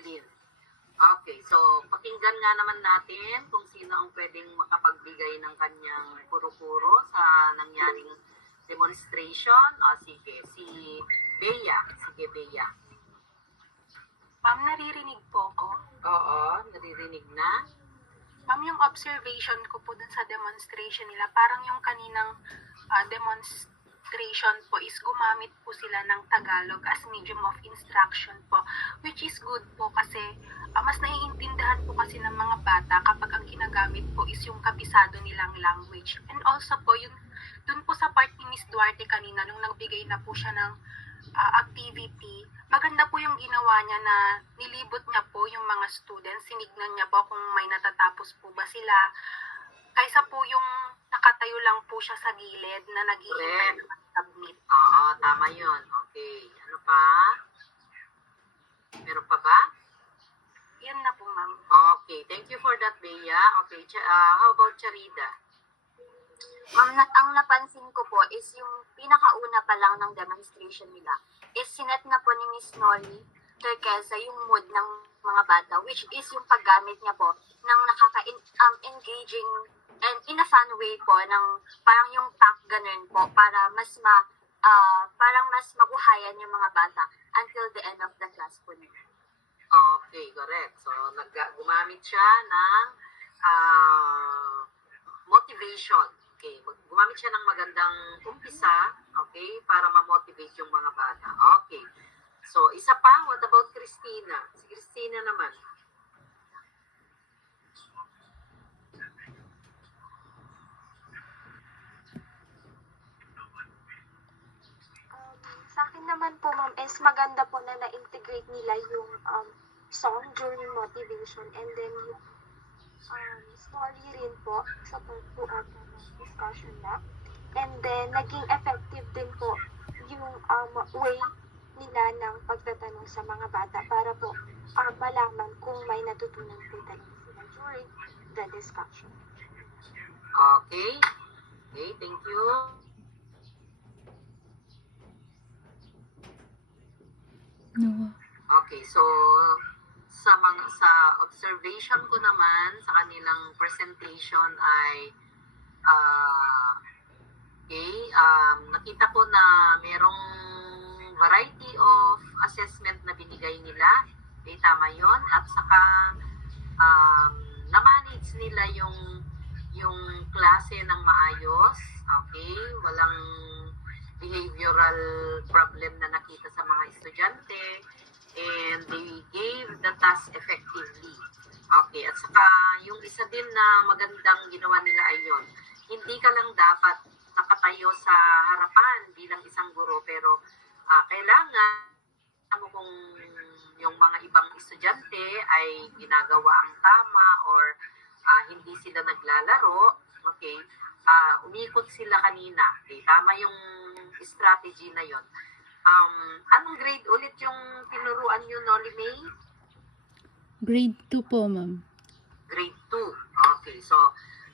Evelyn. Okay, so pakinggan nga naman natin kung sino ang pwedeng makapagbigay ng kanyang puro-puro sa nangyaring demonstration. Sige, si Bea. Sige, Bea. Ma'am, naririnig po ko. Oo, naririnig na. Ma'am, yung observation ko po dun sa demonstration nila, parang yung kaninang demonstration po is gumamit po sila ng Tagalog as medium of instruction po, which is good po kasi mas naiintindihan po kasi ng mga bata kapag ang ginagamit po is yung kabisado nilang language. And also po, yun, dun po sa part ni Miss Duarte kanina, nung nagbigay na po siya ng activity, maganda po yung ginawa niya na nilibot niya po yung mga students, sinignan niya po kung may natatapos po ba sila, kaysa po yung nakatayo lang po siya sa gilid na nag-iintay na submit. Oo, tama yun. Okay. Ano pa? Meron pa ba? Yun na po, ma'am. Okay. Thank you for that, Bea. Okay. How about Charida? Ma'am, ang napansin ko po is yung pinakauna pa lang ng demonstration nila is sinet na po ni Miss Nolly Turquesa yung mood ng mga bata, which is yung paggamit niya po ng engaging and in a fun way po ng parang yung pack ganun po para parang mas mabuhayan yung mga bata until the end of the class po nila. Okay, correct. So, gumamit siya ng motivation. Okay, gumamit siya ng magandang umpisa, okay, para ma-motivate yung mga bata. Okay. So, isa pa, what about Christina? Si Christina naman. Sa akin naman po, ma'am, is maganda po na na-integrate nila yung song during motivation and then yung story rin po sa part po ata ng discussion na. And then, naging effective din po yung way nila ng pagtatanong sa mga bata para po malaman kung may natutunan po talaga sila during the discussion. Okay. Okay, thank you. No. Okay, so sa observation ko naman sa kanilang presentation ay nakita ko na merong variety of assessment na binigay nila. Okay, tama yon. At saka na-manage nila yung klase ng maayos. Okay, walang behavioral problem na nakita sa mga estudyante, and they gave the task effectively. Okay, at saka yung isa din na magandang ginawa nila ay yun, hindi ka lang dapat nakatayo sa harapan bilang isang guro, pero kailangan mo kung yung mga ibang estudyante ay ginagawa ang tama or hindi sila naglalaro, okay, umikot sila kanina. Okay, tama yung strategy na yon. Anong grade ulit yung tinuruan nyo, Nolly May? Grade 2 po, ma'am. Grade 2. Okay, so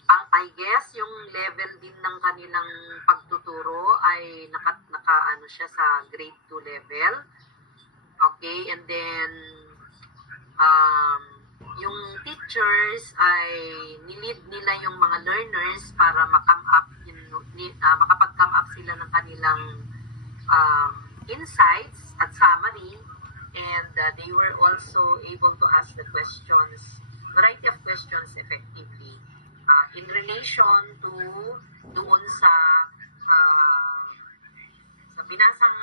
I guess yung level din ng kanilang pagtuturo ay naka siya sa grade 2 level. Okay, and then yung teachers ay nilid nila yung mga learners para makapag-come up sila ng kanilang insights at summary, and they were also able to ask the questions, variety of questions effectively in relation to doon sa binasang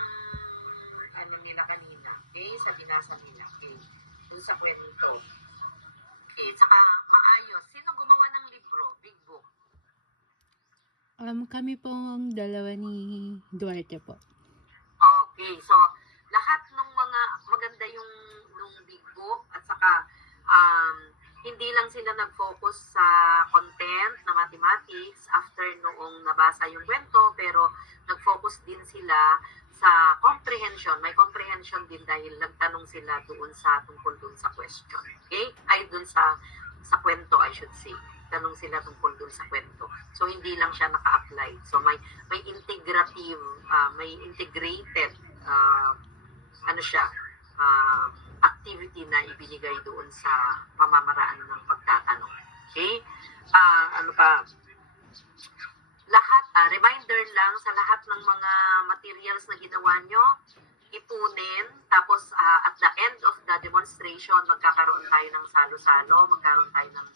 nila kanina, okay, sa binasa nila, okay, doon sa kwento. Okay, saka maayos. Sino gumawa ng libro? Big Book? Kami pong dalawa ni Duarte po. Okay, so lahat ng mga maganda yung nung Big Book, at saka hindi lang sila nag-focus sa content na mathematics after noong nabasa yung kwento, pero nag-focus din sila sa comprehension. May comprehension din dahil nagtanong sila doon sa tungkol doon sa question. Okay? Ay doon sa kwento, I should say. Tanong sila tungkol doon sa kwento. So hindi lang siya naka-apply. So may integrative, may integrated activity na ibinigay doon sa pamamaraan ng pagtatanong. Okay? Ano pa? Lahat, reminder lang sa lahat ng mga materials na ginawa nyo, ipunin, tapos at the end of the demonstration, magkakaroon tayo ng salo-salo, magkaroon tayo ng